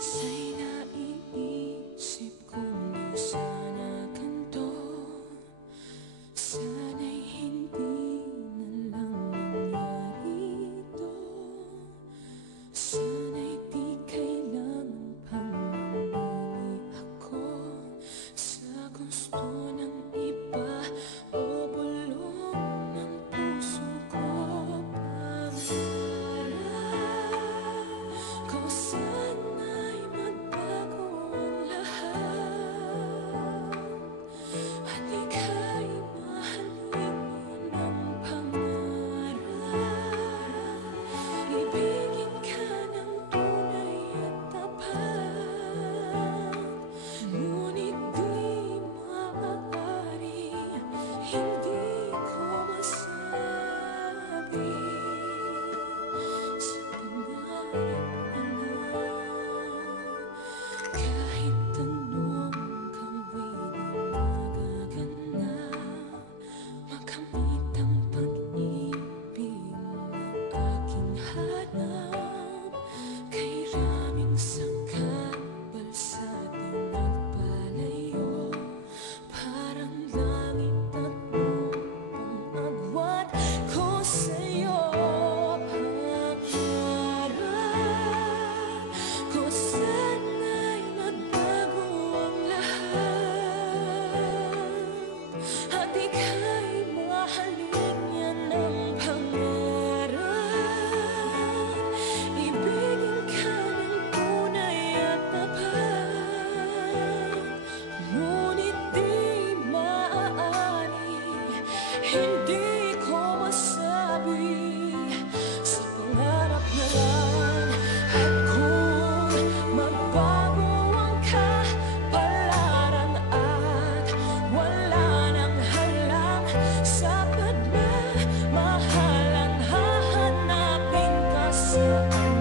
Sa'y naiisip kong di sana ganito. Sana'y hindi na lang nangyari ito. Sana'y di kailangan pang mamili ako sa gusto ng iba o bulong ng puso ko. Pangarap ko sana'y magbago ang lahat at ika'y mahalin ng pangarap. Ibigin ka ng tunay at tapat, ngunit di maaari, hindi ko masabi sa pangarap na kahit anong gawin ay magaganap. Makamit ang pag-ibig na aking hanap. Kay raming sakabal sa ating nagpalayo, parang langit at lupang agwat ko sa'yo. Pangarap ko sana'y magbago ang lahat at ika'y mahalin yan ang pangarap. Ibigin ka ng tunay at tapat, ngunit di maaari, hindi ko masabi sa pangarap na yan. At kung magbago ang kapalaran at wala nang halang sa pagmamahalan, hahanapin ka saan